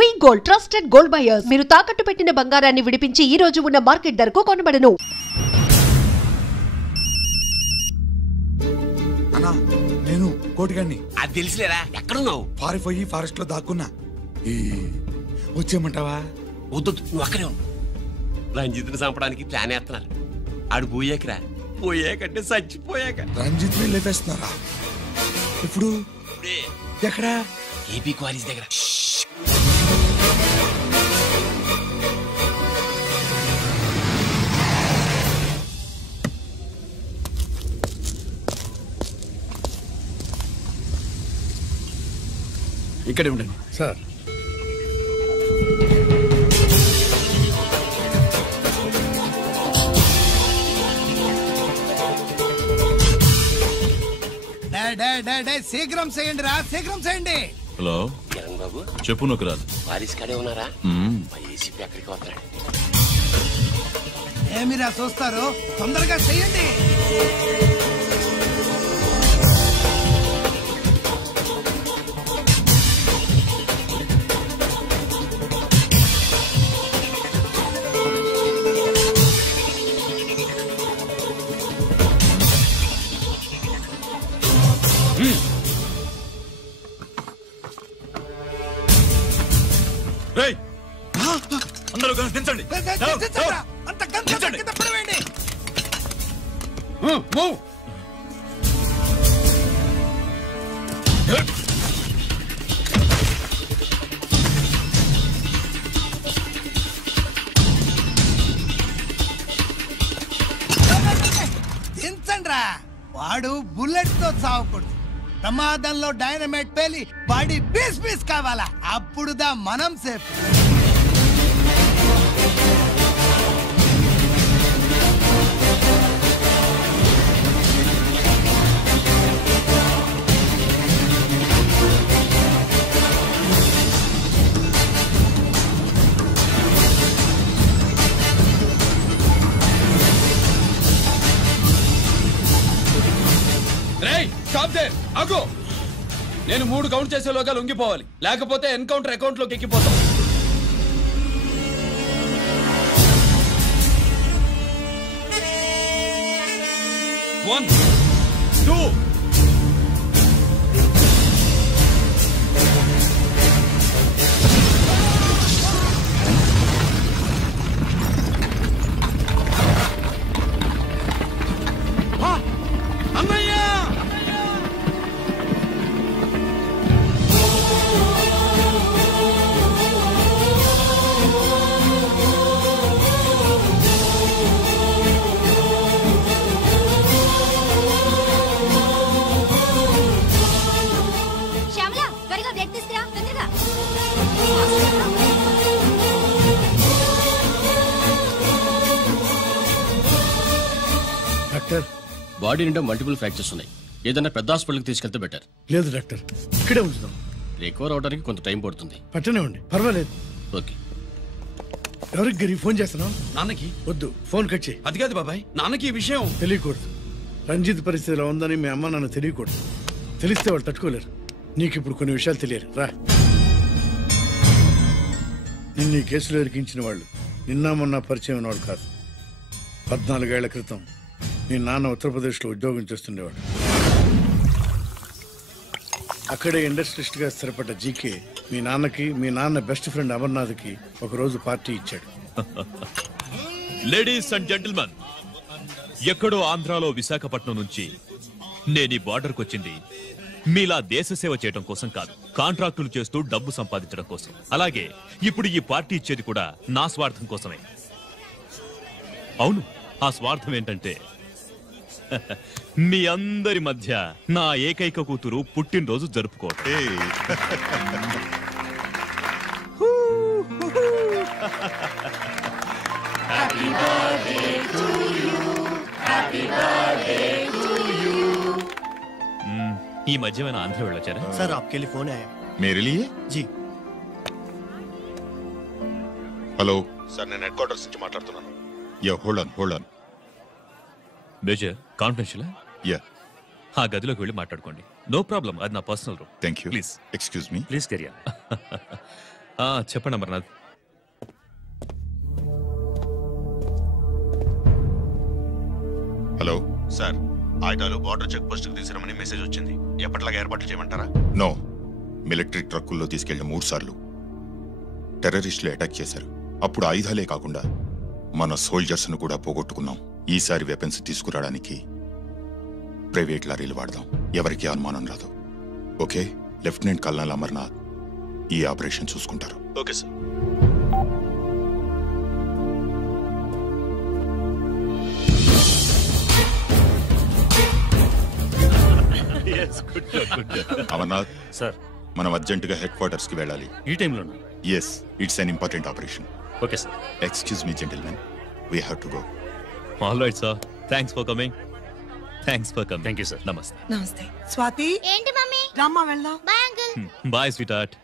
వి gold trusted gold buyers. మీరు తాకట్టు పెట్టిన బంగారాన్ని విడిపించి ఈ రోజు ఉన్న మార్కెట్ ధరకు కొనబడను. అన్నా నేను కోటిగాన్ని. అది తెలిసిలేరా? ఎక్కడున్నావు? పారిపోయి ఫారెస్ట్ లో దాక్కున్నా. వచ్చేయమంటావా? వద్దు, నువ్వు అక్కడే ఉన్నావు. రంజిత్ని చంపడానికి ప్లాన్ వేస్తున్నారు. ఆడు పోయాకరా, పోయాకంటే చచ్చిపోయాక. రంజిత్ ని లేపేస్తున్నారా? ఇప్పుడు ఎక్కడా? ఏపీ క్వారీస్ దగ్గర. ఇక్కడే ఉండండి సార్. శీఘ్రం చేయండి రా, శీఘ్రం చేయండి. హలో కిరణ్ బాబు, చెప్పు. నొకరాలు వారిస్ కాడే ఉన్నారా? ఏసీపీ ఎక్కడికి వస్తాడు? ఏమిరా చూస్తారు, తొందరగా చెయ్యండి. అందరూ దించండి. అంత కింద పడవేయండి. దించండి రా. వాడు బుల్లెట్ తో చావకూడదు. ప్రమాదంలో డైనమైట్ పేలి బాడీ పీస్ పీస్ కావాలా, అప్పుడుదా మనం సేఫ్. నేను 3 కౌంట్ చేసేలోగా లొంగిపోవాలి, లేకపోతే ఎన్కౌంటర్ అకౌంట్ లోకి ఎక్కిపోతాం. 1 2 బాడీ నిండా మల్టిపుల్ ఫ్రాక్చర్స్ ఉన్నాయి. ఏదైనా పెద్ద హాస్పిటల్కి తీసుకెళ్తే బెటర్. లేదు డాక్టర్, ఇక్కడే ఉంచుదాం. రికవర్ అవడానికి కొంత టైం పడుతుంది. పట్టనే ఉండి పర్వాలేదు. ఓకే. ఎవరికి గరి ఫోన్ చేస్తున్నావు? నాన్నకి. వద్దు, ఫోన్ కట్ చేయి. అది కాదు బాబాయ్, నాన్నకి ఈ విషయం తెలియకూడదు. రంజిత్ పరిస్థితిలో ఉందని మీ అమ్మ నాన్న తెలియకూడదు. తెలిస్తే వాళ్ళు తట్టుకోలేరు. నీకు ఇప్పుడు కొన్ని విషయాలు తెలియాలి. రా. నిన్ను ఈ కేసులో ఇరికించిన వాళ్ళు నిన్న మొన్న పరిచయం ఉన్నవాళ్ళు కాదు. 14 ఏళ్ల క్రితం మీ నాన్న ఉత్తరప్రదేశ్లో ఉద్యోగం చేస్తుండేవాడు. అక్కడే ఇండస్ట్రియలిస్ట్గా స్థిరపడ్డ జీకే మీ నాన్నకి, మీ నాన్న బెస్ట్ ఫ్రెండ్ అమర్నాథ్కి ఒకరోజు పార్టీ ఇచ్చాడు. లేడీస్ అండ్ జెంటిల్మెన్, ఎక్కడో ఆంధ్రాలో విశాఖపట్నం నుంచి నేను ఈ బార్డర్కి వచ్చింది మీలా దేశ సేవ చేయడం కోసం కాదు, కాంట్రాక్టులు చేస్తూ డబ్బు సంపాదించడం కోసం. అలాగే ఇప్పుడు ఈ పార్టీ ఇచ్చేది కూడా నా స్వార్థం కోసమే. అవును, ఆ స్వార్థం ఏంటంటే మీ అందరి మధ్య నా ఏకైక కూతురు పుట్టినరోజు జరుపుకోవటం. ఈ మధ్యమైన ఆంధ్ర వెళ్ళొచ్చారా? सर आपके लिए फोन आया। मेरे लिए? जी। हेलो सर, నేను హెడ్ క్వార్టర్స్ నుంచి మాట్లాడుతున్నాను. Yeah, hold on. Major confidential? Yeah. ఆ గదిలోకి వెళ్ళి మాట్లాడుకోండి. నో ప్రాబ్లం, అది నా personal room. Thank you. Please excuse me. Please career. చెప్పండి అమర్నాథ్. హలో సార్, ఆయుధాలు బార్డర్ చెక్ పోస్ట్ కి తీసుకురమని మెసేజ్ వచ్చింది. ఎప్పటిలాగా ఏర్పాట్లు చేయమంటారా? నో, మిలిటరీ ట్రక్కుల్లో తీసుకెళ్లిన 3 సార్లు టెర్రరిస్టులు అటాక్ చేశారు. అప్పుడు ఆయుధాలే కాకుండా మన సోల్జర్స్ ను కూడా పోగొట్టుకున్నాం. ఈసారి వెపన్స్ తీసుకురావడానికి ప్రైవేట్ లారీలు వాడదాం. ఎవరికి అనుమానం రాదు. ఓకే, లెఫ్టినెంట్ కల్నల్ అమర్నాథ్ ఈ ఆపరేషన్ చూసుకుంటారు. Okay sir. అమర్నాథ్ సార్, మనం అర్జెంటుగా హెడ్ క్వార్టర్స్ కి వెళ్ళాలి. ఈ టైంలో? Yes, it's an important operation. Okay sir. Excuse me gentlemen, we have to go. All right sir, thanks for coming. Thank you sir. నమస్తే. నమస్తే. స్వాతి, ఏంటి మమ్మీ? రామ్మా వెళ్దాం. Bye uncle. Bye sweetheart.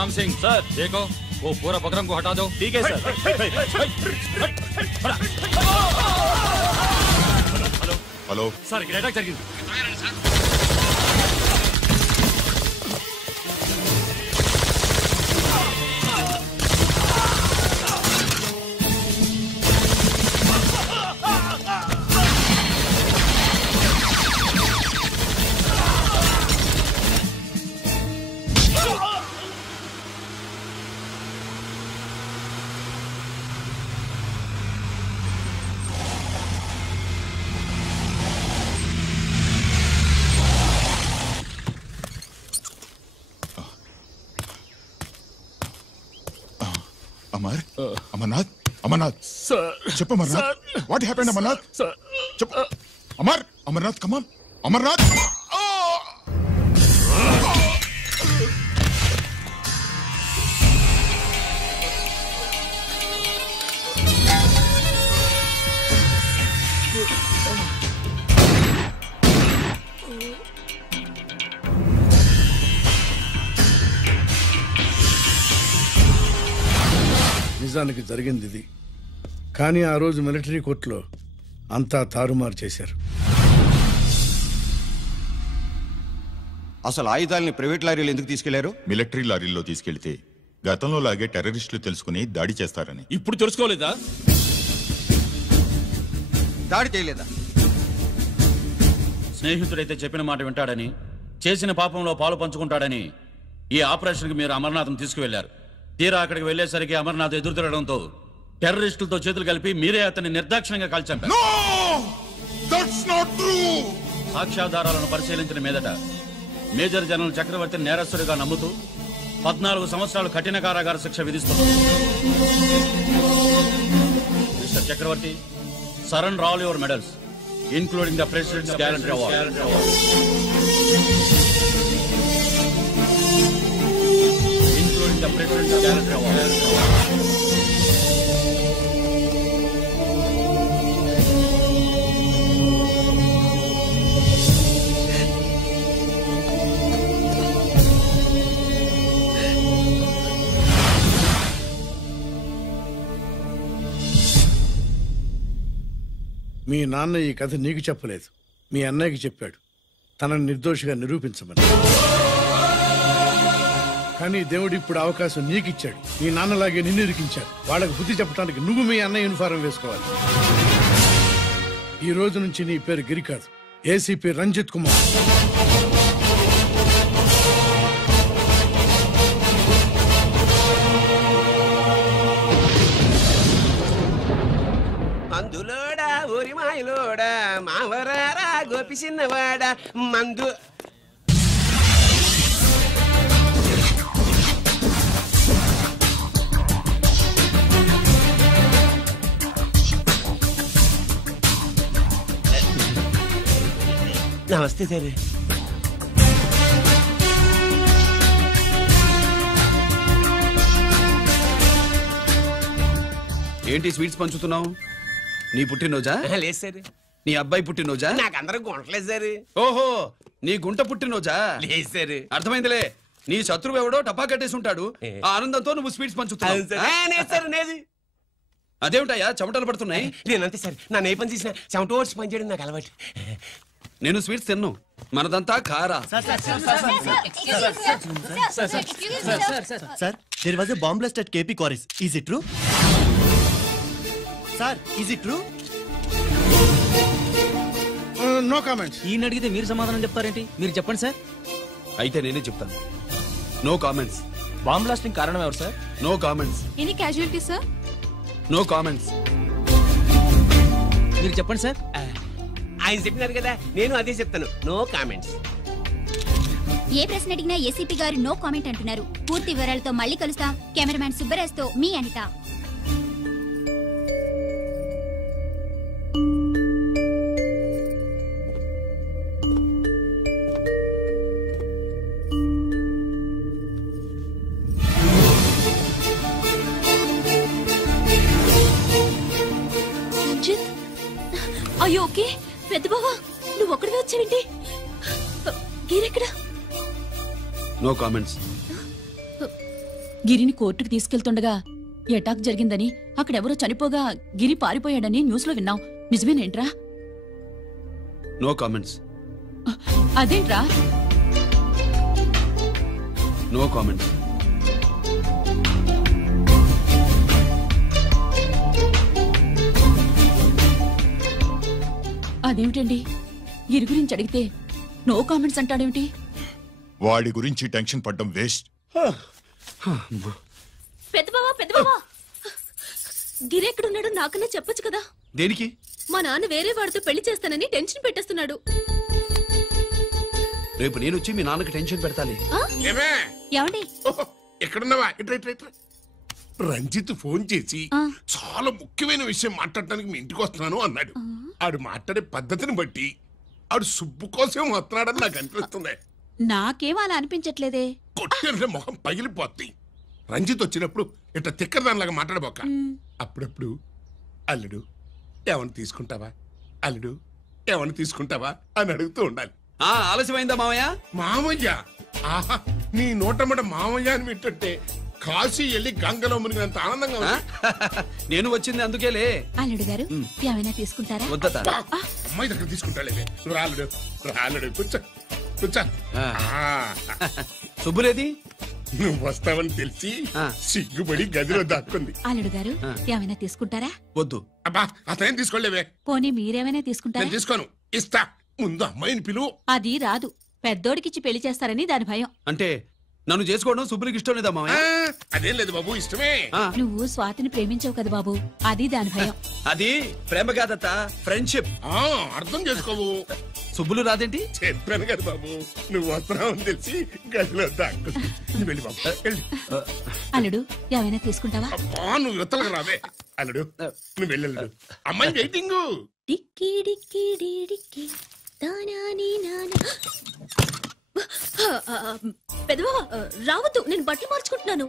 Ram Singh sir, देखो वो पूरा बकरम को हटा दो. ठीक है सर. హలో सर ఇక్కడ అటాక్ జరిగింది. అమర్నాథ్, అమర్నాథ్ చెప్పు. Amarnath, what happened? అమర్నాథ్ చెప్పు. Amarnath come on. అమర్నాథ్, నిజానికి జరిగింది ఇది. కానీ ఆ రోజు మిలిటరీ కోర్టులో అంతా తారుమారు చేశారు. అసలు ఆయుధాలని ప్రైవేట్ లారీలు ఎందుకు తీసుకెళ్లారు? మిలిటరీ లారీల్లో తీసుకెళ్తే గతంలో లాగే టెర్రరిస్టులు తెలుసుకుని దాడి చేస్తారని. ఇప్పుడు తెలుసుకోలేదా? దాడి చేయలేదా? స్నేహితుడైతే చెప్పిన మాట వింటాడని, చేసిన పాపంలో పాలు పంచుకుంటాడని ఈ ఆపరేషన్కి మీరు అమర్నాథ్ను తీసుకువెళ్లారు. తీరా అక్కడికి వెళ్లేసరికి అమర్నాథ్ ఎదురు తిరగడంతో టెర్రరిస్టులతో చేతులు కలిపి మీరే అతన్ని నిర్దాక్షిణ్యంగా కాల్చారు. సాక్ష్యాధారాలను పరిశీలించిన మీదట మేజర్ జనరల్ చక్రవర్తిని నేరస్తుడిగా నమ్ముతూ 14 సంవత్సరాలు కఠిన కారాగార శిక్ష విధిస్తున్నారు. Mister Chakravarthy, surrender all your medals including the president's gallantry award. The President's Gallantry Award. మీ నాన్న ఈ కథ నీకు చెప్పలేదు, మీ అన్నయ్యకి చెప్పాడు, తనని నిర్దోషిగా నిరూపించమని. కానీ దేవుడు ఇప్పుడు అవకాశం నీకిచ్చాడు. మీ నాన్నలాగే నిన్ను ఇరికించాడు. వాళ్ళకు బుద్ధి చెప్పడానికి నువ్వు మీ అన్న యూనిఫారం వేసుకోవాలి. ఈ రోజు నుంచి నీ పేరు గిరి కాదు, ఏసీపీ రంజిత్ కుమార్. అందులోడా ఊరి మాయలోడా మావరారా గోపి చిన్నవాడ మందు. నమస్తే సార్. ఏంటి స్వీట్స్ పంచుతున్నావు? నీ పుట్టినరోజా? లేదు సార్, నీ అబ్బాయి పుట్టినరోజా? నాకు అందరూ గుంటలేదు సార్. ఓహో, నీ గుంట పుట్టినరోజా? లేదు సార్. అర్థమైందిలే. నీ శత్రువు ఎవడో టపా కట్టేసి ఉంటాడు. ఆ ఆనందంతో నువ్వు స్వీట్స్ పంచుతున్నావు. అదేమిటయ్యా చెమటలు పడుతున్నాయి? నేనంతే సార్, నా ఏ పని చేసినా చెమట ఓడ్చి పని చేయడం నాకు అలవాటు. నేను స్వీట్స్ తిన్ను, మనదంతా కారా. Sir, there was a bomb blast at KP Quarries. Is it true? Sir, is it true? No comments. ఈయన అడిగితే మీరు సమాధానం చెప్తారేంటి? మీరు చెప్పండి సార్. అయితే నేనే చెప్తాను. No comments. బాంబ్ బ్లాస్టింగ్ కారణం ఎవరు sir? No comments. Any casualty sir? No comments. మీరు చెప్పండి సార్. ఆయన చెప్పినారు కదా, నేను అదే చెప్తాను. No comments. ఏ ప్రశ్న అడిగినా ఏసీపీ గారు నో కామెంట్ అంటున్నారు. పూర్తి వివరాలతో మళ్ళీ కలుస్తాం. కెమెరామ్యాన్ సుబ్బరాజ్ తో మీ అనిత. అయ్యో ఓకే. పెద్ద బావా, నువ్వు ఒక్కడివే వచ్చావేంటి? గిరెక్కడ? No comments. గిరిని కోర్టుకు తీసుకెళ్తుండగా అటాక్ జరిగిందని, అక్కడెవరో చనిపోగా గిరి పారిపోయాడని న్యూస్ లో విన్నాం. నిజమేనేంట్రా? No comments. అదేంట్రా? No comments. అదేమిటండి, గిరి గురించి అడిగితే నో కామెంట్స్ అంటాడేమిటి? వాడి గురించి టెన్షన్ పడ్డం వేస్ట్. పెద్దబావా, గిరి ఎక్కడున్నాడు నాకన్నా చెప్పొచ్చు కదా. దేనికి? మా నాన్న వేరే వాడితో పెళ్లి చేస్తానని టెన్షన్ పెట్టేస్తున్నాడు. రేపు నేను వచ్చి మీ నాన్నకి టెన్షన్ పెడతాలి. ఏమండి? ఎక్కడున్నావా? రంజిత్ ఫోన్ చేసి చాలా ముఖ్యమైన విషయం మాట్లాడటానికి మీ ఇంటికి వస్తున్నాను అన్నాడు. ఆడు మాట్లాడే పద్ధతిని బట్టి ఆడు సుబ్బు కోసం వస్తున్నాడని నాకు అనిపిస్తుంది. నాకేం అలా అనిపించట్లేదే. కొట్టిన మొహం పగిలిపోద్ది. రంజిత్ వచ్చినప్పుడు ఇట్లా తిక్కరదానిలాగా మాట్లాడబోక. అప్పుడప్పుడు అల్లుడు ఏమని తీసుకుంటావా, అల్లుడు ఏమని తీసుకుంటావా అని అడుగుతూ ఉండాలి. ఆలస్యమైందా మామయ్య? మామయ్య? ఆహా, నీ నోటమ్మట మామయ్య అని వింటుంటే కాశీ వెళ్ళి గంగలో మునిగినంత ఆనందంగా ఉంది. నేను వచ్చింది అందుకేలే. అల్లుడు గారు ఏమైనా తీసుకుంటారా? వద్దట. అమ్మాయి దగ్గర తీసుకుంటాలే. రాలుడు రాలుడు, కూర్చో కూర్చో. శుభ్రేది? నువ్వు వస్తావని తెలిసి సిగ్గుపడి గదిలో దాక్కుంది. అల్లుడు గారు ఏమైనా తీసుకుంటారా? వద్దు. అబ్బా, అతనేం తీసుకోలేవే. పోనీ మీరేమైనా తీసుకుంటారా? నేను తీసుకోను. ఇస్తా, ముందు అమ్మాయిని పిలువు. అది రాదు. పెద్దోడికిచ్చి పెళ్లి చేస్తారని దాని భయం. అంటే నన్ను చేసుకోవడం శుభ్రికి ఇష్టం లేదా మామయ్య? అదేం లేదు బాబు, ఇష్టమే. నువ్వు స్వాతిని ప్రేమించవు కదా బాబు, అది దాని భయం. అది ప్రేమ కాదత్త, ఫ్రెండ్షిప్. అర్థం చేసుకోవు. సుబ్బులు రాదేంటి? చెప్పాను కదా బాబు, నువ్వు వస్తున్నావని తెలిసి గదిలో దాక్కుంది. వెళ్ళి బాబు వెళ్ళి. అల్లుడు ఏమైనా తీసుకుంటావా? నువ్వు యువతలకు రావే. అల్లుడు నువ్వు వెళ్ళడు, అమ్మాయి వెయిటింగ్. డిక్కి డిక్కి డిక్కి దానాని నానా. పెద్దవా రావద్దు, నేను బట్టలు మార్చుకుంటున్నాను.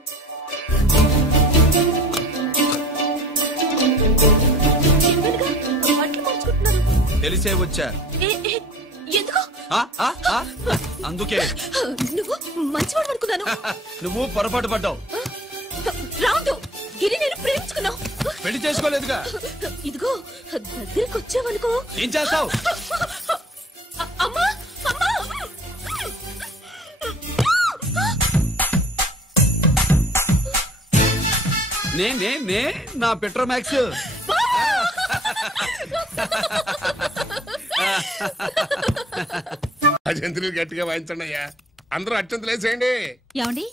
బట్టలు మార్చుకుంటున్నాను. తెలిసే వచ్చా. ఎందుకు? అందుకే. నువ్వు మంచివాడు అనుకున్నాను. నువ్వు పొరపాటు పడ్డావు. రావద్దు, గిరి నేను ప్రేమించుకున్నావు. పెళ్లి చేసుకోలేదుగా. ఇదిగో దగ్గరికి వచ్చావనుకో. ఏం చేస్తావు? అమ్మా అమ్మా. నే నా పెట్రోమాక్స్. అజంతులు గట్టిగా వాయించండి అయ్యా. అందరూ అత్యంతలు వేసేయండి. ఏమండి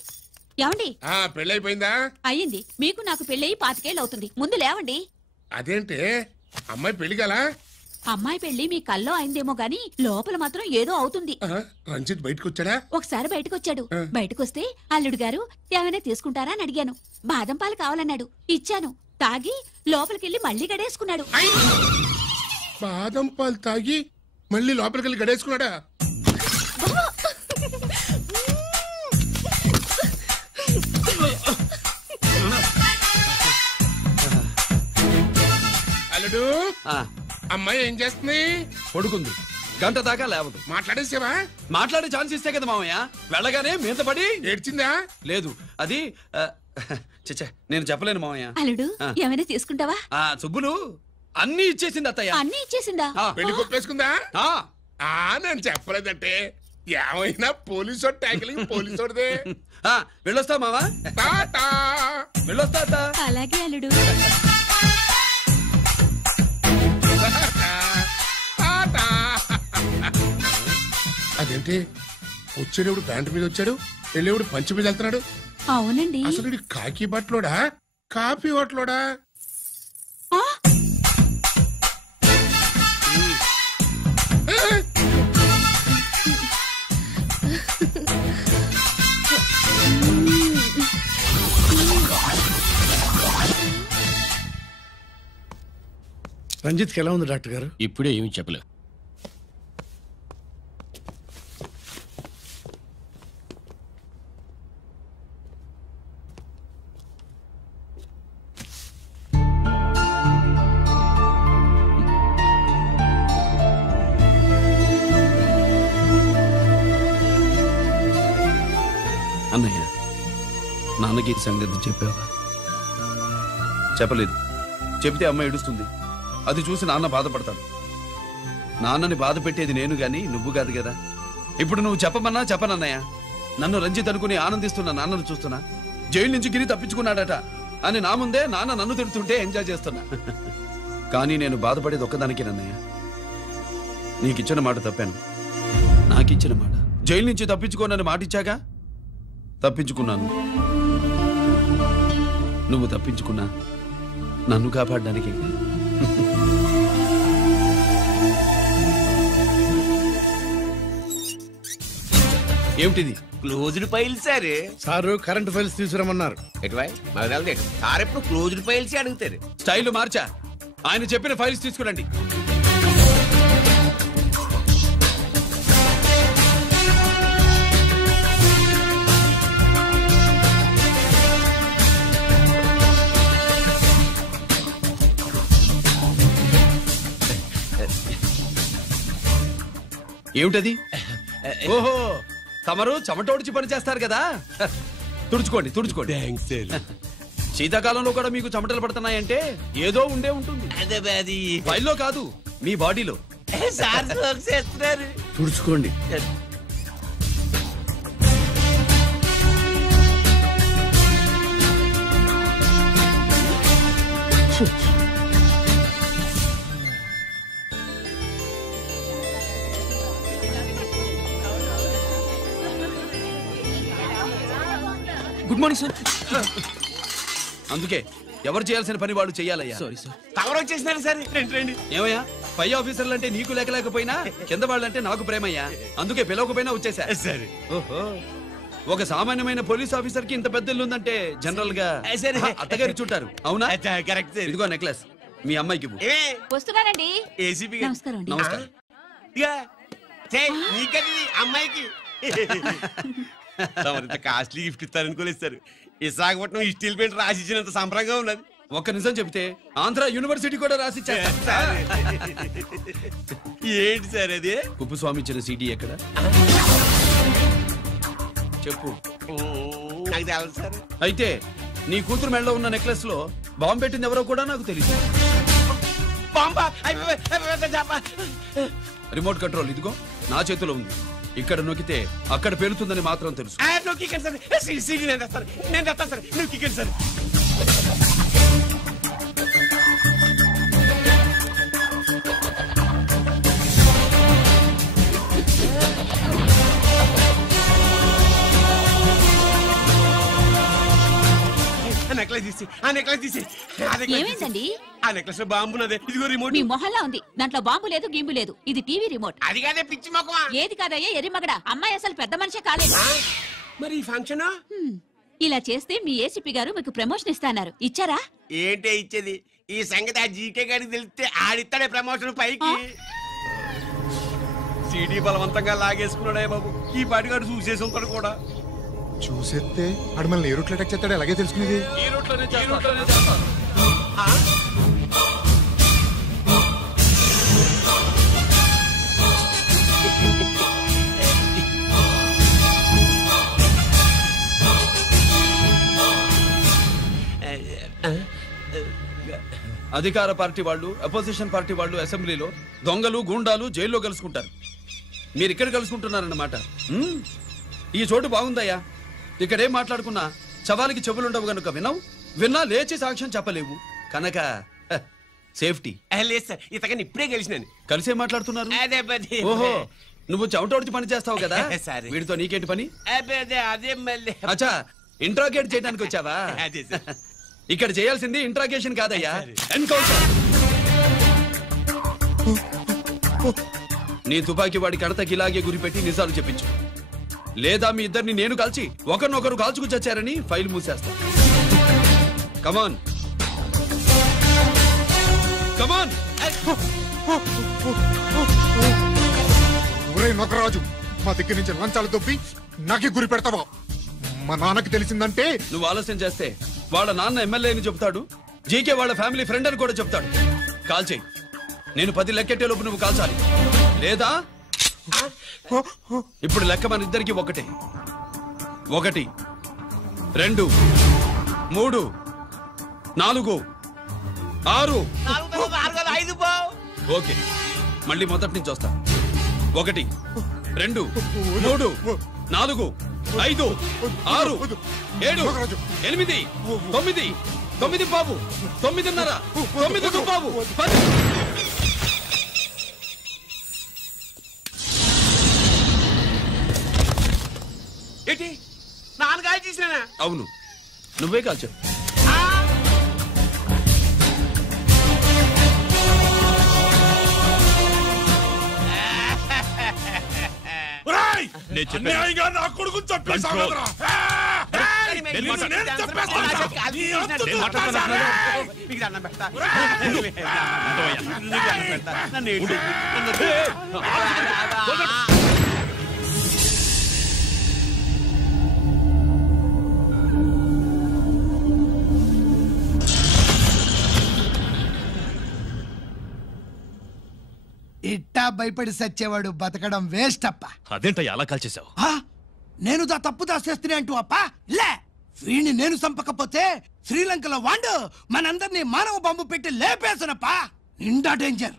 ఏమండి? పెళ్ళైపోయిందా? అయ్యింది. మీకు నాకు పెళ్ళయి 25 ఏళ్ళు అవుతుంది. ముందు లేవండి. అదేంటి అమ్మాయి పెళ్లి గలా? అమ్మాయి పెళ్లి మీ కల్లో అయిందేమో గాని లోపల మాత్రం ఏదో అవుతుంది. రంజిత్ బయటకు వచ్చాడా? ఒకసారి బయటకు వచ్చాడు. బయటకొస్తే అల్లుడు గారు ఏమైనా తీసుకుంటారా అని అడిగాను. బాదం పాలు కావాలన్నాడు. ఇచ్చాను. తాగి లోపలికెళ్ళి మళ్ళీ గడేసుకున్నాడు. బాదం పాలు తాగి మళ్ళీ లోపలికెళ్ళి గడేసుకున్నాడా? అల్లుడు అమ్మాయి ఏం చేస్తుంది? పడుకుంది. గంట దాకా లేవదు. మాట్లాడేసావా? మాట్లాడే ఛాన్స్ ఇస్తే కదా మామయ్య. వెళ్ళగానే మీద పడి ఏడ్చిందా? లేదు, అది చచ్చా నేను చెప్పలేను మామయ్య. అల్లుడు ఏమైనా తీసుకుంటావా? సుబ్బులు అన్ని ఇచ్చేసింది అత్తయ్య. అన్ని ఇచ్చేసిందా? పెళ్లి కొప్పేసుకుందా? నేను చెప్పలేదంటే ఏమైనా పోలీసు ట్యాకిలింగ్ పోలీసుదే. వెళ్ళొస్తా మావా. వెళ్ళొస్తా అత్త. అలాగే అల్లుడు. అదేంటి వచ్చేటప్పుడు ప్యాంటు మీద వచ్చాడు, వెళ్ళేవాడు పంచి మీద వెళ్తున్నాడు? అవునండి. అసలు కాకి బట్టలోడా కాఫీ హోటలోడా? రంజిత్కి ఎలా ఉంది డాక్టర్ గారు? ఇప్పుడే ఏమి చెప్పలేదు. అన్నయ్య, నాన్నకి ఈ సంగతి చెప్పావా? చెప్పలేదు. చెబితే అమ్మ ఏడుస్తుంది. అది చూసి నాన్న బాధపడతాడు. నాన్నని బాధ పెట్టేది నేను గాని నువ్వు కాదు కదా. ఇప్పుడు నువ్వు చెప్పమన్నా చెప్పనన్నయ్య. నన్ను రంజిత్ అనుకుని ఆనందిస్తున్న నాన్నను చూస్తున్నా. జైలు నుంచి గిరి తప్పించుకున్నాడట అని నా ముందే నాన్న నన్ను తిడుతుంటే ఎంజాయ్ చేస్తున్నా. కానీ నేను బాధపడేది ఒక్కదానికేనన్నయ్య. నీకిచ్చిన మాట తప్పాను. నాకిచ్చిన మాట. జైలు నుంచి తప్పించుకోనని మాట ఇచ్చాగా తప్పించుకున్నాను. నువ్వు తప్పించుకున్నా నన్ను కాపాడడానికి. ఏమిటిది? Closed files sir. Sir current files తీసుకురమ్మన్నారు. సార్ ఎప్పుడు క్లోజ్డ్ ఫైల్స్ అడుగుతారు. స్టైల్ మార్చా. ఆయన చెప్పిన ఫైల్స్ తీసుకురండి. ఏమిటది? ఓహో, తమరు చెమటోడ్చి పని చేస్తారు కదా. తుడుచుకోండి తుడుచుకోండి. శీతాకాలంలో కూడా మీకు చెమటలు పడుతున్నాయంటే ఏదో ఉండే ఉంటుంది. ఫైల్లో కాదు, మీ బాడీలో. తుడుచుకోండి. Good morning sir. అందుకే ఎవరు చేయాల్సిన పని వాళ్ళు చెయ్యాలయ్యా. Sorry sir. తవరు వచ్చేసినారు సార్. రండి. ఏమయ్యా, పై ఆఫీసర్లు అంటే నీకు లేకపోయినా కింద వాళ్ళంటే నాకు ప్రేమయ్యా. అందుకే పిలవకపోయినా వచ్చేసా. సరే. ఓహో, ఒక సామాన్యమైన పోలీస్ ఆఫీసర్ కి ఇంత పెద్ద ఇల్లు ఉందంటే జనరల్ గా అత్తగారి చుట్టారు. అవునా? కరెక్ట్. ఇదిగో నెక్లెస్ మీ అమ్మాయికి. వస్తున్నానండి. ఏసీపీ నమస్కారం. నమస్కారం. అమ్మాయికి కాస్ట్లీ గిఫ్ట్ ఇస్తారనుకోలేదు. విశాఖపట్నం స్టీల్ పెయింట్ రాసిచ్చినంత సంబరంగా ఉన్నది. ఒక్క నిజం చెప్తే ఆంధ్ర యూనివర్సిటీ కూడా రాసిచ్చారు. ఏంటి సార్ అది? కుప్పస్వామి ఇచ్చిన సిటీ ఎక్కడ చెప్పు. నాకు తెలుసు సార్. అయితే నీ కూతురు మెడలో ఉన్న నెక్లెస్ లో బాంబు పెట్టింది ఎవరో కూడా నాకు తెలియదు. రిమోట్ కంట్రోల్ ఇదిగో నా చేతిలో ఉంది. ఇక్కడ నొక్కితే అక్కడ పెరుగుతుందని మాత్రం తెలుసు. ఏమైందండి? ఆ నెక్లెస్ లో బాంబు ఉన్నదే. ఇదిగో రిమోట్. మీ మొహల్లా ఉంది. దాంట్లో బాంబు లేదు, గింబు లేదు. ఇది టీవీ రిమోట్. అది కాదే పిచ్చి మొక్కవా. ఏది కాదయ్యా ఎరిమగడ. అమ్మాయి అసలు పెద్ద మనిషే కాలేదు. మరి ఈ ఫంక్షన్ ఇలా చేస్తే మీ ఏసీపీ గారు మీకు ప్రమోషన్ ఇస్తాన్నారు. ఇచ్చారా? ఏంటే ఇచ్చేది? ఈ సంగతి ఆ జీకే గారికి తెలిస్తే ఆడిస్తాడే ప్రమోషన్ పైకి. సిటీ బలవంతంగా లాగేసుకున్నాడే బాబు. ఈ పాటిగాడు చూసేసి ఉంటాడు కూడా. చూసేస్తే అడు మళ్ళీ ఏ రూట్లో అటాక్ చేస్తాడు అలాగే తెలుసుకునేది. ఈ రూట్లోనే చేస్తాను. అధికార పార్టీ వాళ్ళు, అపోజిషన్ పార్టీ వాళ్ళు అసెంబ్లీలో, దొంగలు గూండాలు జైల్లో కలుసుకుంటారు. మీరు ఇక్కడ కలుసుకుంటున్నారన్నమాట. ఈ చోటు బాగుందయ్యా. ఇక్కడేం మాట్లాడుకున్నా శవాలకి చెవులుండవు గనుక విన్నా లేచి సాక్ష్యం చెప్పలేవు కనుక సేఫ్టీ. లేదు సార్, ఇతగాని ఇప్పుడే కలిసినాను. కలిసే మాట్లాడుతున్నారు. అదే ఓహో, నువ్వు చెమటోడ్చి పని చేస్తావు కదా. సరే. వీడితో నీకేంటి పని? అదే మళ్ళీ అచ్చా, ఇంట్రాగేట్ చేయడానికి వచ్చావా? అదే సార్. ఇక్కడ చేయాల్సింది ఇంట్రాగేషన్ కాదయ్యా, ఎన్కౌంటర్. నీ తుపాకీ వాడి కడతకి ఇలాగే గురిపెట్టి నిజాలు చెప్పించు, లేదా మీ ఇద్దరిని నేను కాల్చి ఒకరినొకరు కాల్చుకు చచ్చారని ఫైల్ మూసేస్తా. కమాన్ కమాన్. ఒరే నగరాజు, మా దగ్గర నుంచి లంచాలు దొబ్బి నాకే గురి పెడతావా? మా నాన్నకి తెలిసిందంటే నువ్వు ఆలస్యం చేస్తే వాళ్ళ నాన్న ఎమ్మెల్యే అని చెప్తాడు, జీకే వాళ్ళ ఫ్యామిలీ ఫ్రెండ్ అని కూడా చెప్తాడు. కాల్చేయి. నేను 10 లెక్కెట్టే లోపు నువ్వు కాల్చాలి, లేదా ఇప్పుడు లెక్క మన ఇద్దరికి ఒకటే. 1 2 3 4 6. ఓకే, మళ్ళీ మొదటి నుంచి వస్తా. 1 2 3 4 5 6 7 8 9 9 బాబు 9:30 9 బాబు 10. ఏంటి నాన్నగారు చేసినా? అవును, నువ్వే కాల్చావు. అన్యాయంగా నా కొడుకు చంపేశావు కదరా. నేను చంపేస్తాను. ఇట్టా భయపడి సచ్చేవాడు బతకడం వేస్ట్ అప్ప. అదేంటయ్యా అలా కాల్చేశావు? నేను తప్పు దాచేస్తున్నా అంటూ అప్ప లే. వీణ్ణి నేను చంపకపోతే శ్రీలంకలో వాండు మనందరినీ మానవ బాంబు పెట్టి లేపేసనప్పా. నిండా డేంజర్.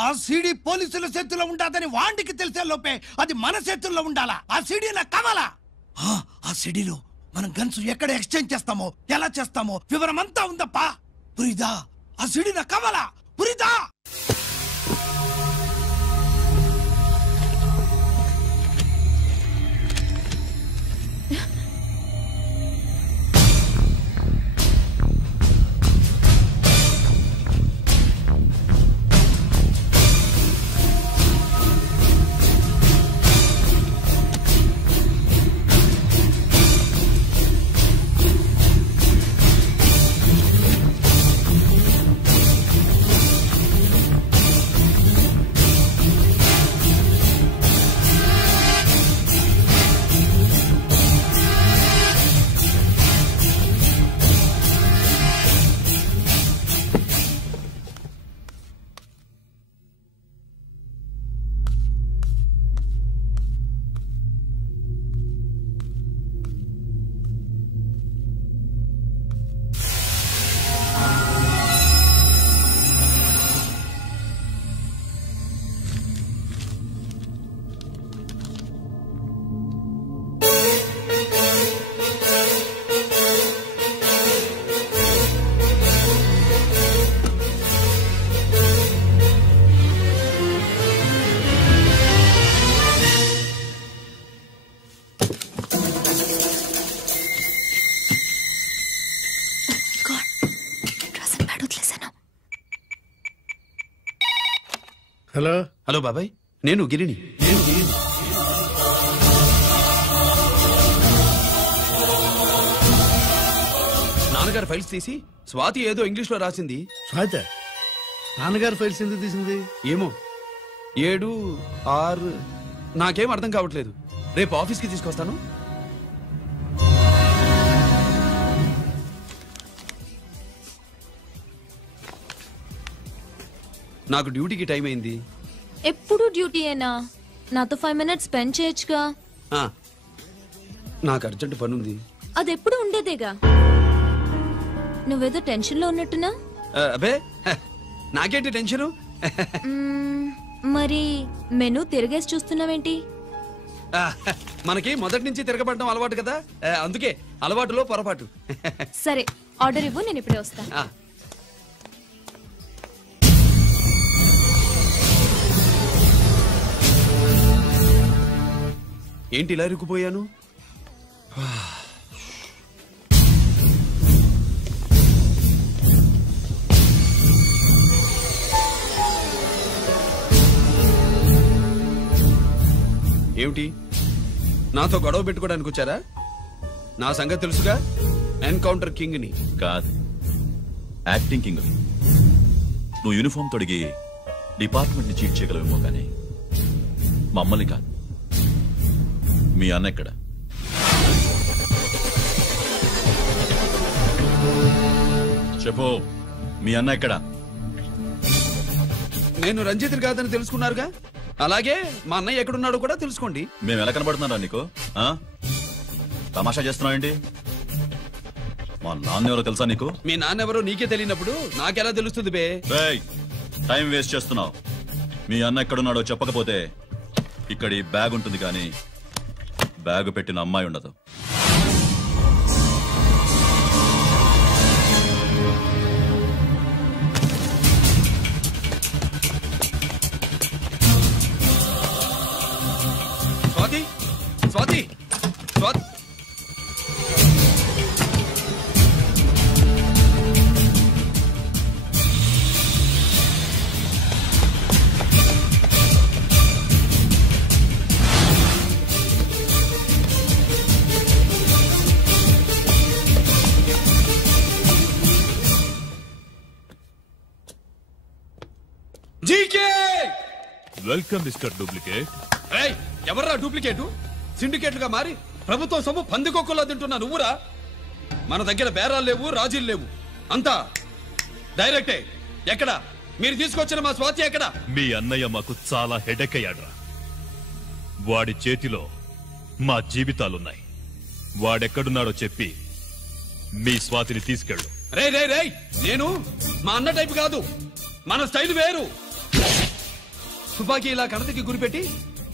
ఆ సీడీ పోలీసుల చేతుల్లో ఉండాదని వాండికి తెలిసే లోపే అది మన చేతుల్లో ఉండాలా. ఆ సీడీ నా కావాలా. ఆ సీడీలో మనం గన్స్ ఎక్కడ ఎక్స్చేంజ్ చేస్తామో, ఎలా చేస్తామో వివరం అంతా ఉందప్పా. పురిదా, ఆ సీడీ నా కావాలా. పురిదా. హలో హలో బాబాయ్, నేను గిరిని. నాన్నగారు ఫైల్స్ తీసి స్వాతి ఏదో ఇంగ్లీష్ లో రాసింది. స్వాతి నాన్నగారు ఫైల్స్ ఎందుకు తీసింది? ఏమో 7 6 నాకేం అర్థం కావట్లేదు. రేపు ఆఫీస్కి తీసుకొస్తాను. నాకు డ్యూటీకి టైం అయింది. ఎప్పుడు డ్యూటీయేనా? నాతో 5 minutes స్పెండ్ చేయొచ్చుగా. నాకు అర్జెంట్ పని ఉంది. అది ఎప్పుడు ఉండేదేగా. నువ్వేదో టెన్షన్ లో ఉన్నట్టున్నా. అబే నాకేంటి టెన్షను? మరి మెనూ తిరిగేసి చూస్తున్నావేంటి? మనకి మొదటి నుంచి తిరగబడడం అలవాటు కదా, అందుకే అలవాటులో పొరపాటు. సరే ఆర్డర్ ఇవ్వు, నేను ఇప్పుడే వస్తా. ఏంటి ఇలా ఇరుక్కుపోయాను? ఏమిటి, నాతో గొడవ పెట్టుకోవడానికి వచ్చారా? నా సంగతి తెలుసుగా, ఎన్కౌంటర్ కింగ్ ని కాదు, యాక్టింగ్ కింగ్. నువ్వు యూనిఫామ్ తొడిగి డిపార్ట్మెంట్ ని చీట్ చేయగలవేమో కానీ మమ్మల్ని కాదు. మీ అన్న ఎక్కడ? చెప్పు, మీ అన్న ఎక్కడ? నేను రంజిత్ కాదని తెలుసుకున్నారుగా, అలాగే మా అన్నయ్య ఎక్కడున్నాడో కూడా తెలుసుకోండి. మేము ఎలా కనబడుతున్నారా నీకు? తమాషా చేస్తున్నావేంటి? మా నాన్న ఎవరో తెలుసా నీకు? మీ నాన్నెవరో నీకే తెలియనప్పుడు నాకెలా తెలుస్తుంది బే? టైం వేస్ట్ చేస్తున్నావు. మీ అన్న ఎక్కడున్నాడో చెప్పకపోతే ఇక్కడ ఈ బ్యాగ్ ఉంటుంది కానీ బ్యాగ్ పెట్టిన అమ్మాయి ఉండదు. Swathi, Swathi, Swathi. Welcome mister duplicate. ఎవర్రా డూప్లికేటు? సిండికేట్లుగా మారి ప్రభుత్వం సొమ్ము పందికొక్కులా తింటున్నా నువ్వురా? మన దగ్గర బేరాలు లేవు, రాజీలు లేవు, అంతా డైరెక్టే. ఎక్కడ మీరు తీసుకొచ్చిన మా స్వాతి ఎక్కడ? మీ అన్నయ్య మాకు చాలా హెడెక్ అయ్యాడ్రా. వాడి చేతిలో మా జీవితాలున్నాయి. వాడెక్కడున్నాడో చెప్పి మీ స్వాతిని తీసుకెళ్ళు. రే రే రే, నేను మా అన్న టైపు కాదు, మన స్టైల్ వేరు. తుపాకీ ఇలా కణతికి గురిపెట్టి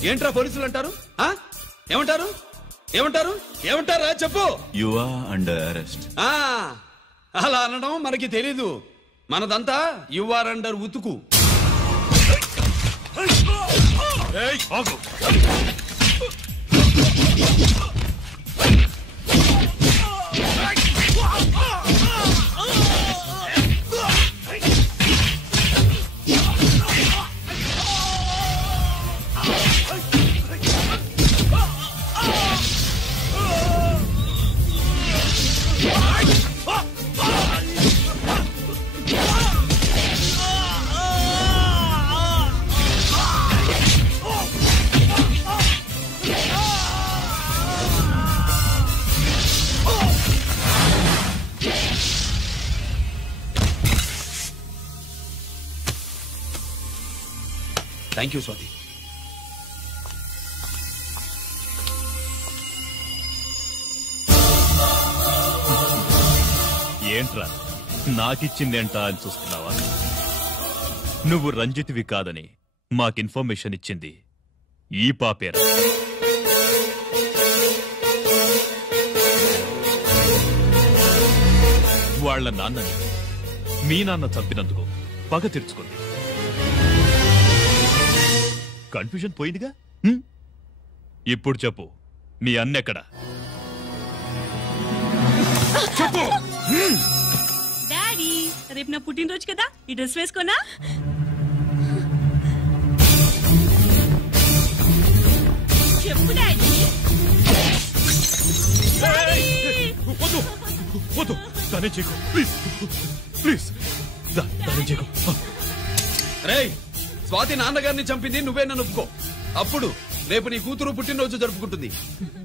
ఏంట్రా పోలీసులు అంటారు? ఏమంటారు? ఏమంటారు? ఏమంటారా చెప్పు. You are under arrest. అలా అనడం మనకి తెలీదు. మనదంతా యు ఆర్ అండర్ ఉతుకు. Thank you Swathi. ఏంట్రా నాకిచ్చిందేంటా అని చూస్తున్నావా? నువ్వు రంజిత్వి కాదని మాకు ఇన్ఫర్మేషన్ ఇచ్చింది ఈ పాపేరా. వాళ్ల నాన్నని మీ నాన్న చంపినందుకు పగ తీర్చుకుంది. కన్ఫ్యూజన్ పోయిందిగా. ఇప్పుడు చెప్పు, మీ అన్నెక్కడ? చెప్పు. డాడీ, రేపు నా పుట్టినరోజు కదా, ఈ డ్రెస్ వేసుకోనా? చెప్పు డాడీ. వద్దు వద్దు, దానే చేయకు ప్లీజ్ ప్లీజ్, దానే చేయకు. రేయ్, స్వాతి నాన్నగారిని చంపింది నువ్వే నన్ను ఒప్పుకో. అప్పుడు రేపు నీ కూతురు పుట్టినరోజు జరుపుకుంటుంది.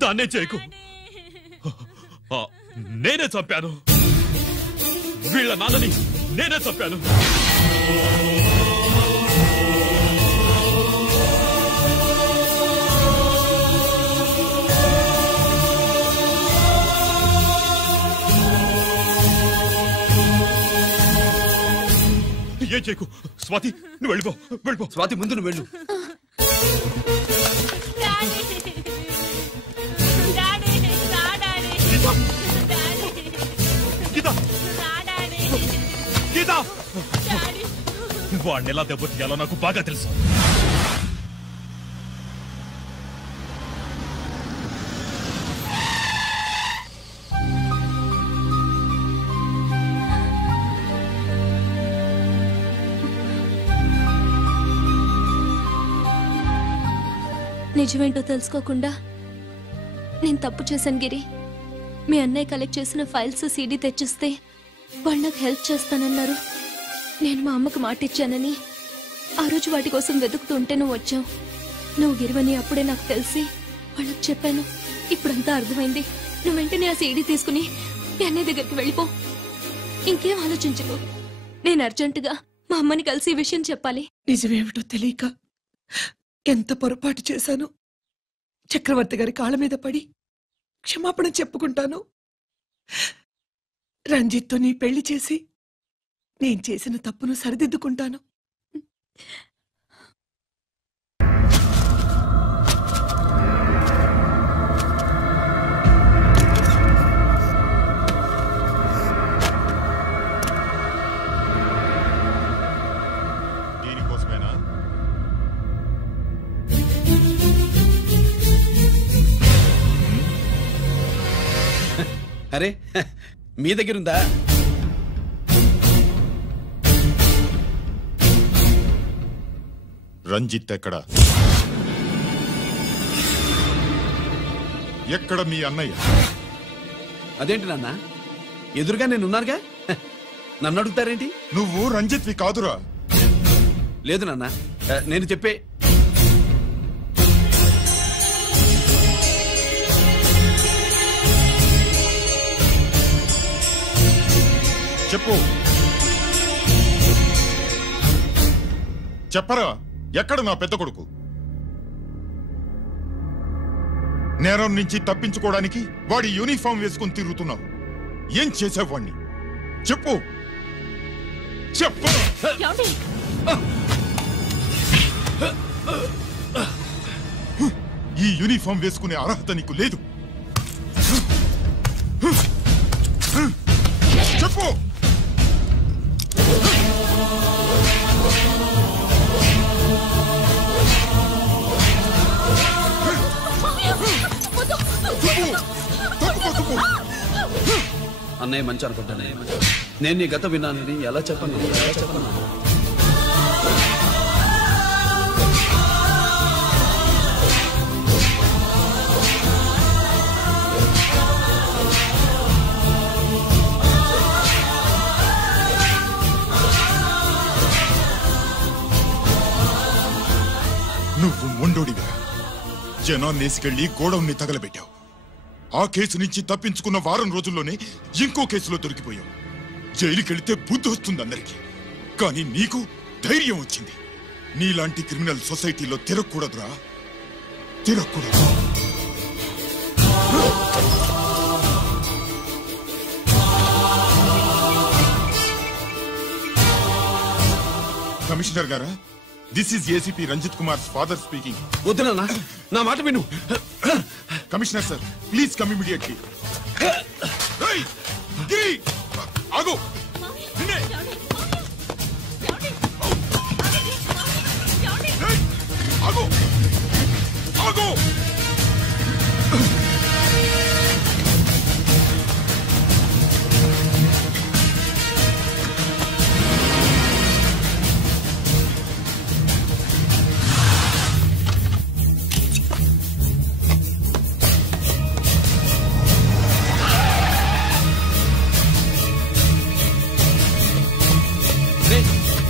దాన్నే చేయకు. నేనే చంపాను, వీళ్ళ నాన్నని నేనే చంపాను. నాకేం చేయకు. స్వాతి నువ్వు వెళ్ళిపో, వెళ్ళిపో. స్వాతి ముందు నువ్వు వెళ్ళు. వాడిని ఎలా దెబ్బతీయాలో నాకు బాగా తెలుసు. నిజమేంటో తెలుసుకోకుండా నేను తప్పు చేశాను గిరి. మీ అన్నయ్య కలెక్ట్ చేసిన ఫైల్స్ సీడీ తెచ్చిస్తే వాళ్ళు నాకు హెల్ప్ చేస్తానన్నారు. నేను మా అమ్మకు మాట ఇచ్చానని ఆ రోజు వాటి కోసం వెతుకుతుంటే నువ్వు వచ్చావు. నువ్వు గిరివని అప్పుడే నాకు తెలిసి వాళ్ళకి చెప్పాను. ఇప్పుడంతా అర్థమైంది. నువ్వు వెంటనే ఆ సీడీ తీసుకుని మీ అన్నయ్య దగ్గరికి వెళ్ళిపో. ఇంకేం ఆలోచించకు. నేను అర్జెంటుగా మా అమ్మని కలిసి ఈ విషయం చెప్పాలి. నిజమేమిటో తెలియక ఎంత పొరపాటు చేశాను. చక్రవర్తి గారి కాళ్ళ మీద పడి క్షమాపణ చెప్పుకుంటాను. రంజిత్తో నీ పెళ్లి చేసి నేను చేసిన తప్పును సరిదిద్దుకుంటాను. దీనికోసమేనా? అరే మీ దగ్గరుందా? రంజిత్ ఎక్కడ? ఎక్కడ మీ అన్నయ్య? అదేంటి నాన్న, ఎదురుగా నేనున్నానుగా, నన్ను అడుగుతారేంటి? నువ్వు రంజిత్వి కాదురా. లేదు నాన్న, నేను చెప్పే చెప్పు. చెప్పరా, ఎక్కడ నా పెద్ద కొడుకు? నేరం నుంచి తప్పించుకోవడానికి వాడి యూనిఫామ్ వేసుకుని తిరుగుతున్నావు. ఏం చేసావు వాణ్ణి? చెప్పు చెప్పు. ఈ యూనిఫామ్ వేసుకునే అర్హత నీకు లేదు. చెప్పు. అన్నయ్య మంచి అనుకుంటానే. నేను నీ గత విన్నానని ఎలా చెప్పను? నువ్వు మొండోడిగా జనాన్నేసుకెళ్లి గోడౌన్ని తగలబెట్టావు. ఆ కేసు నుంచి తప్పించుకున్న వారం రోజుల్లోనే ఇంకో కేసులో దొరికిపోయావు. జైలుకెళ్తే బుద్ధి వస్తుంది అందరికీ, కానీ నీకు ధైర్యం వచ్చింది. నీలాంటి క్రిమినల్ సొసైటీలో తిరగకూడదురా, తిరగకూడదు. కమిషనర్ గారా, this is ACP Ranjith Kumar father speaking. వద్దునా, నా మాట విను. Commissioner sir, please come immediately. ఆగు. ఆగు. ఆగు.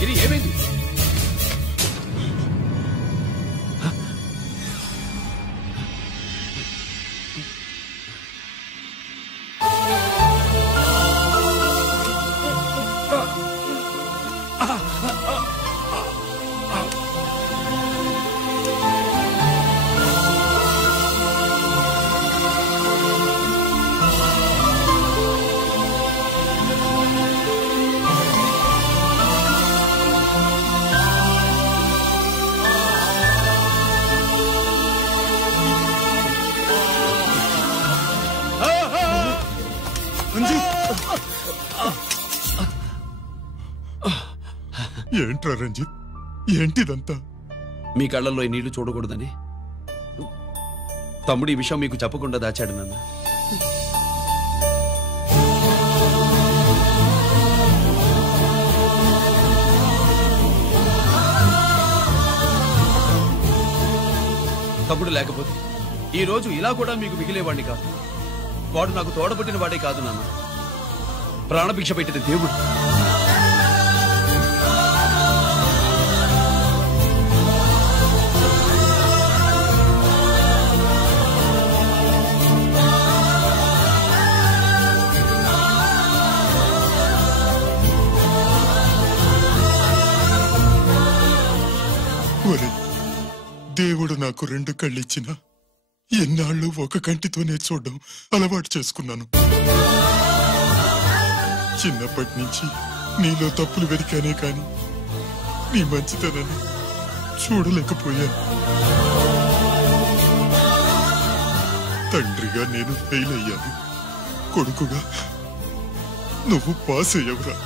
ఇది ఏమైంది? ఏంట్రా రంజిత్, ఏంటిదంతా? మీ కళ్ళల్లో ఈ నీళ్లు చూడకూడదని తమ్ముడు ఈ విషయం మీకు చెప్పకుండా దాచాడు నాన్న. తమ్ముడు లేకపోతే ఈ రోజు ఇలా కూడా మీకు మిగిలేవాడిని కాదు. వాడు నాకు తోడబుట్టిన వాడే కాదు నాన్న, ప్రాణభిక్ష పెట్టిన దేవుడు. దేవుడు నాకు 2 కళ్ళిచ్చినా ఎన్నాళ్ళు ఒక కంటితోనే చూడడం అలవాటు చేసుకున్నాను. చిన్నప్పటి నుంచి నీలో తప్పులు వెతికానే కాని నీ మంచితనాన్ని చూడలేకపోయాను. తండ్రిగా నేను ఫెయిల్ అయ్యాను, కొడుకుగా నువ్వు పాస్ అయ్యవురా.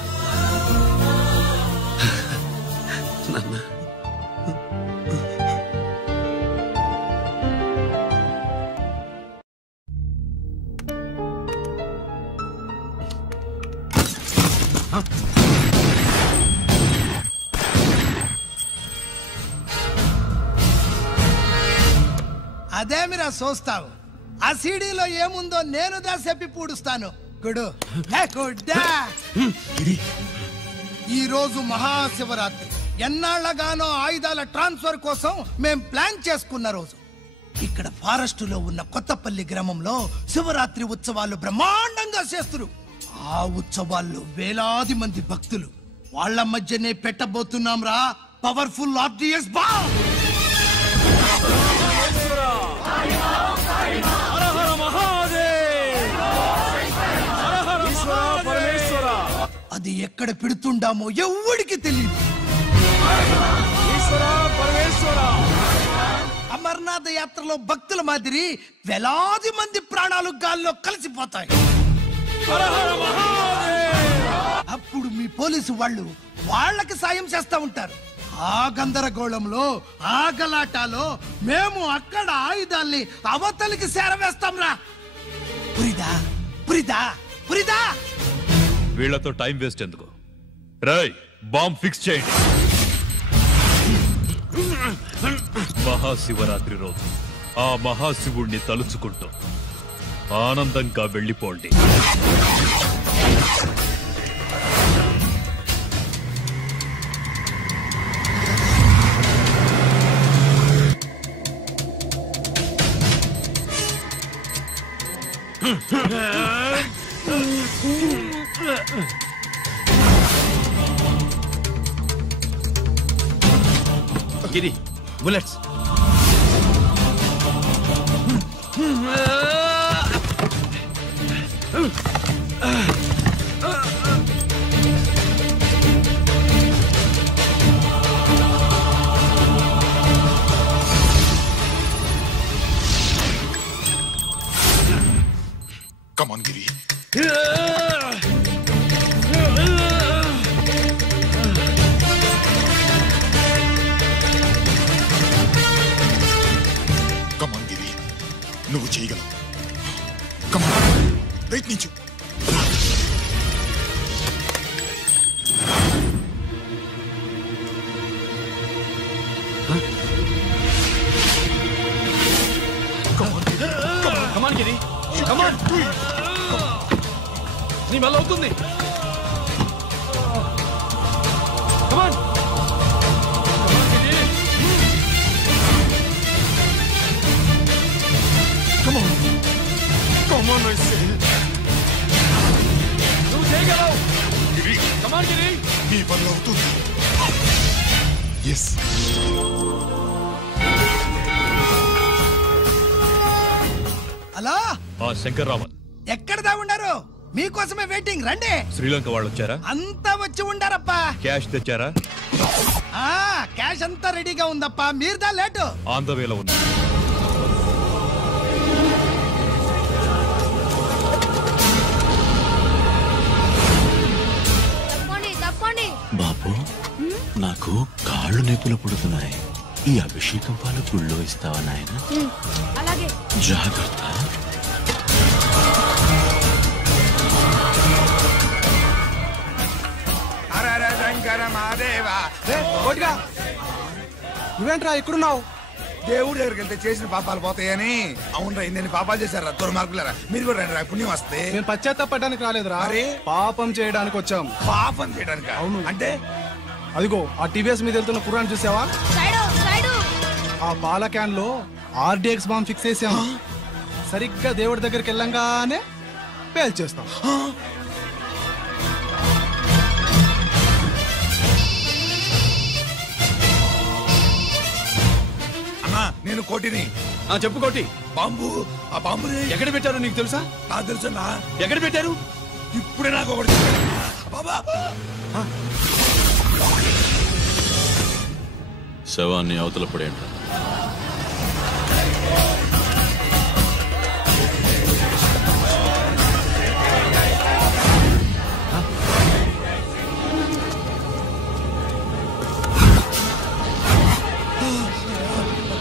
అదేమిరా చూస్తావు? ఆ సీడీలో ఏముందో నేను చెప్పి పూడుస్తాను. గుడు ఈ రోజు మహాశివరాత్రి. ఎన్నాళ్లగానో ఆయుధాల ట్రాన్స్ఫర్ కోసం మేం ప్లాన్ చేసుకున్న రోజు. ఇక్కడ ఫారెస్ట్ లో ఉన్న కొత్తపల్లి గ్రామంలో శివరాత్రి ఉత్సవాలు బ్రహ్మాండంగా చేస్తున్నారు. ఆ ఉత్సవాల్లో వేలాది మంది భక్తులు. వాళ్ళ మధ్యనే పెట్టబోతున్నాం రా పవర్ఫుల్ ఆర్డిఎస్ బాంబ్. అది ఎక్కడ పెడుతుండామో ఎవడికి తెలియదు. అమర్నాథ్ యాత్రలో భక్తుల మాదిరి వేలాది మంది ప్రాణాలు గాల్లో కలిసిపోతాయి. అప్పుడు మీ పోలీసు వాళ్ళు వాళ్ళకి సాయం చేస్తా ఉంటారు. ఆ గందరగోళంలో ఆ గలాటాలో మేము అక్కడ ఆయుధాల్ని అవతలికి చేరవేస్తాం రా. పురిదా పురిదా పురిదా. వీళ్లతో టైం వేస్ట్ ఎందుకు? రై బాంబ్ ఫిక్స్ చేయండి. మహాశివరాత్రి రోజు ఆ మహాశివుణ్ణి తలుచుకుంటూ ఆనందంగా వెళ్ళిపోండి. గిరి bullets. Come on, Giri. Come on, Giri. నువ్వు చేయగలవు. Come on. ప్రయత్నించు. Come on, Giri. Come on. నీ వల్ల అవుతుంది. Come on. Come on. Come on, I say. నువ్వు చేయగలవు. గిరి. Come on, Giri. నీ వల్ల అవుతుంది. Yes. హలో, ఆ శంకర్రామన్ ఎక్కడదా ఉన్నారు? మీకోసమే వెయిటింగ్. రండి. శ్రీలంక వాళ్ళు వచ్చారా? అంతా వచ్చి ఉండారప్పా. క్యాష్ తెచ్చారా? క్యాష్ అంతా రెడీగా ఉందప్పా. మీరుదా లేటు. ఆన్ ద వేలో ఉంది. పుడుతున్నాయి. ఈ అభిషేకం పాలు గుళ్ళో ఇస్తావా నాయన? అలాగే. జాగ్రత్త. నువ్వేంట్రా ఎక్కడున్నావు? దేవుడి దగ్గరికి వెళ్తే చేసిన పాపాలు పోతాయని. అవునరా, ఇన్ని పాపాలు చేశారా దుర్మార్గులరా. మీరు కూడా రండి, పుణ్యం వస్తే. మేము పశ్చాత్తాపడడానికి రాలేదురా, పాపం చేయడానికి వచ్చాం. పాపం చేయడానికి? అవును. అంటే అదిగో ఆ టీవీఎస్ మీద వెళ్తున్న కుర్రాన్ని చూసావా? ఆ పాల క్యాన్ లో ఆర్డిఎక్స్ బాంబ్ ఫిక్స్ చేసాం. సరిగ్గా దేవుడి దగ్గరికి వెళ్ళంగానే పేల్చేస్తాం. అన్నా, నేను కోటిని. చెప్పు కోటి. బాంబు, ఆ బాంబు ఎక్కడ పెట్టారు నీకు తెలుసా? నాకు తెలుసన్నా. ఎక్కడ పెట్టారు? ఇప్పుడే నాకు ఒకటి బాబా. శవాన్ని అవతల పడేయండి.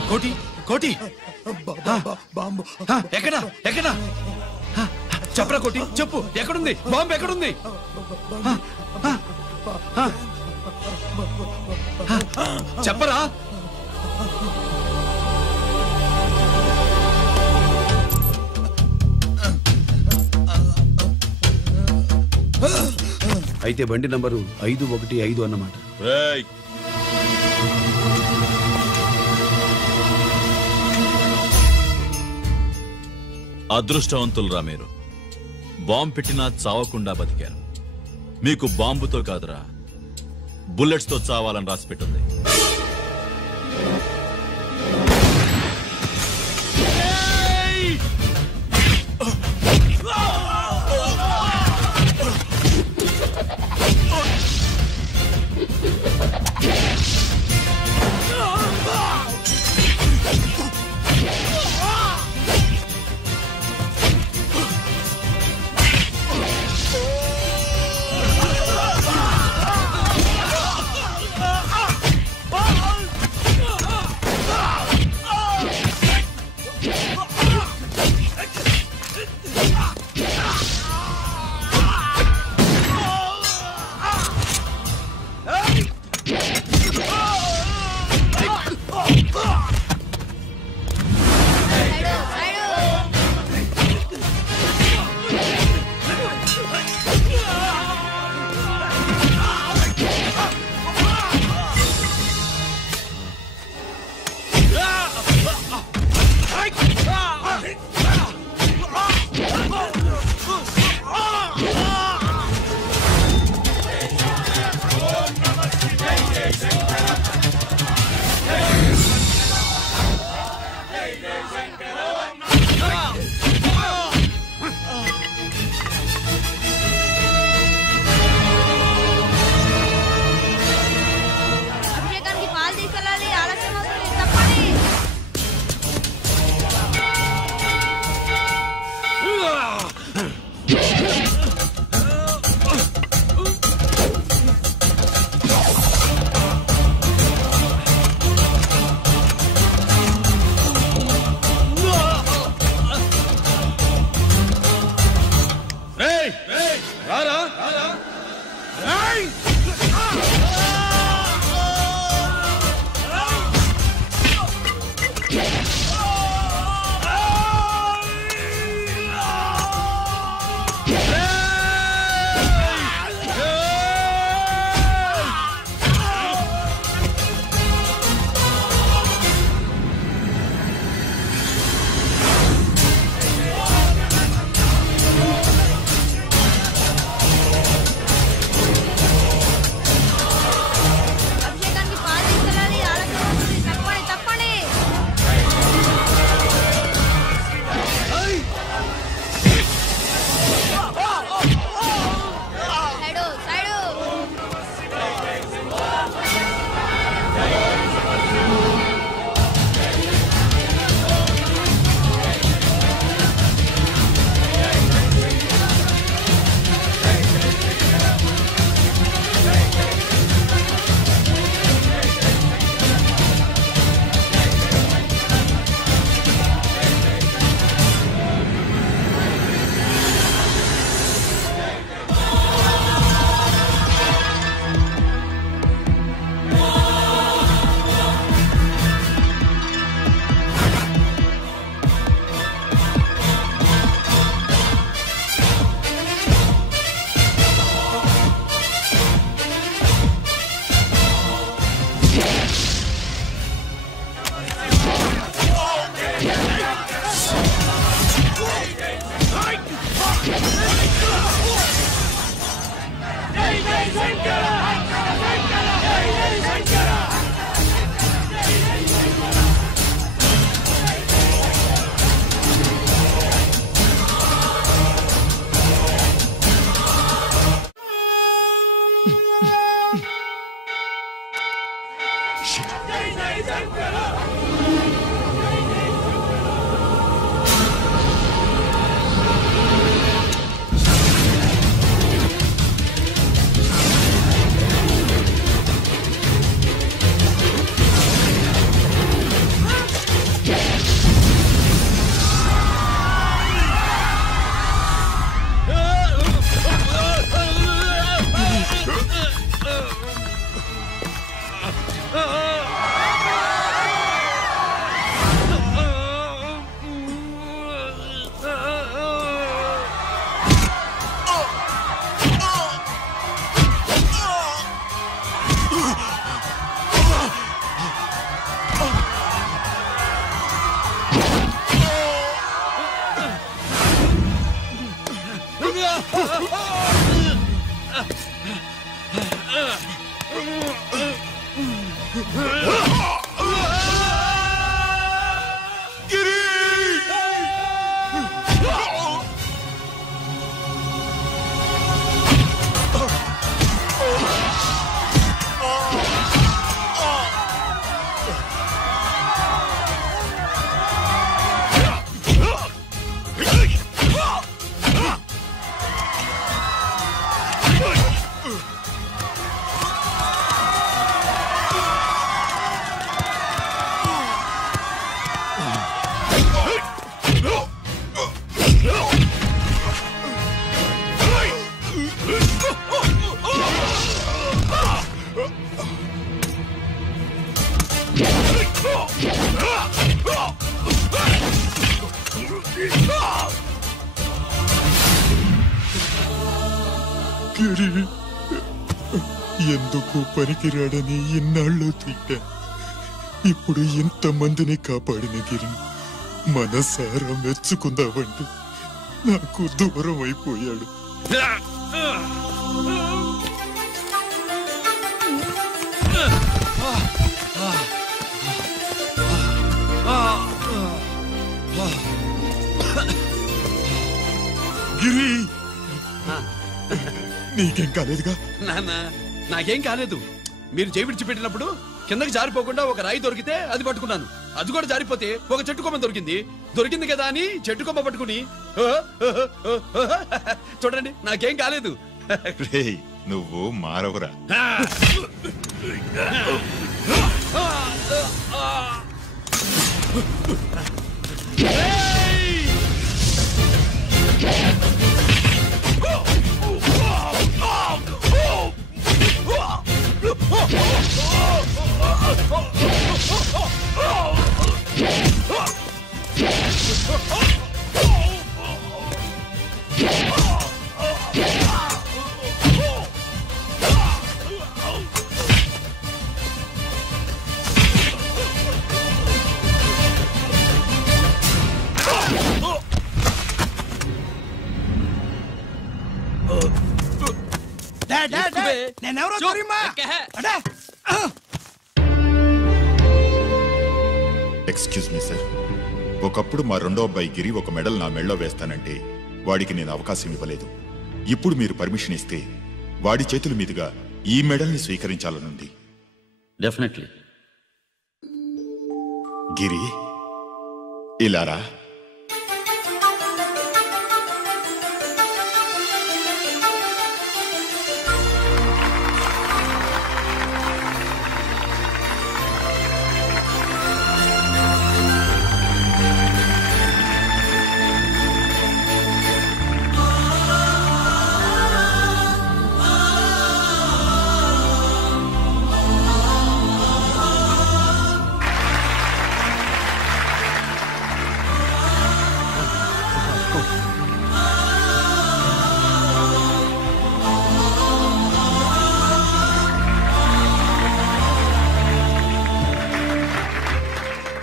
కోటి, కోటి, బాంబు ఎక్కడ ఎక్కడ చెప్పరా కోటి, చెప్పు. ఎక్కడుంది బాంబు? ఎక్కడుంది? చెప్పరా. అయితే బండి నంబరు 515 అన్నమాట. అదృష్టవంతులరా మీరు. బాంబు పెట్టినా చావకుండా బతికారు. మీకు బాంబుతో కాదురా, బుల్లెట్స్ తో చావాలని రాసి పెట్టింది. గిరి ఎందుకు పనికిరాడని ఇన్నాళ్ళు తిట్టా. ఇప్పుడు ఇంతమందిని కాపాడిన గిరిని మనసారా మెచ్చుకుందామంటే నాకు దూరం అయిపోయాడు. గిరి నీకేం కాలేదుగా? నాన్న నాకేం కాలేదు. మీరు చేయి విడిచిపెట్టినప్పుడు కిందకి జారిపోకుండా ఒక రాయి దొరికితే అది పట్టుకున్నాను. అది కూడా జారిపోతే ఒక చెట్టు కొమ్మ దొరికింది కదా అని చెట్టు కొమ్మ పట్టుకుని చూడండి నాకేం కాలేదు. నువ్వు మారవురా. నేనెవరో తెలియమా? ఎక్స్క్యూజ్ మీ సార్, ఒకప్పుడు మా రెండో అబ్బాయి గిరి ఒక మెడల్ నా మెడలో వేస్తానంటే వాడికి నేను అవకాశం ఇవ్వలేదు. ఇప్పుడు మీరు పర్మిషన్ ఇస్తే వాడి చేతుల మీదుగా ఈ మెడల్ని స్వీకరించాలనుంది. డెఫినెట్లీ. గిరి ఇలారా.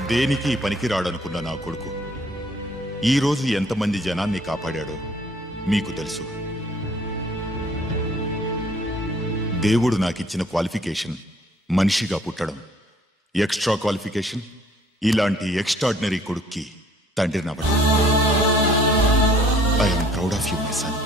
దేనికి పనికిరాడనుకున్న నా కొడుకు ఈరోజు ఎంతమంది జనాన్ని కాపాడాడో మీకు తెలుసు. దేవుడు నాకిచ్చిన క్వాలిఫికేషన్ మనిషిగా పుట్టడం, ఎక్స్ట్రా క్వాలిఫికేషన్ ఇలాంటి ఎక్స్ట్రాడినరీ కొడుక్కి తండ్రినవ్వడం. I'm proud of you my sun.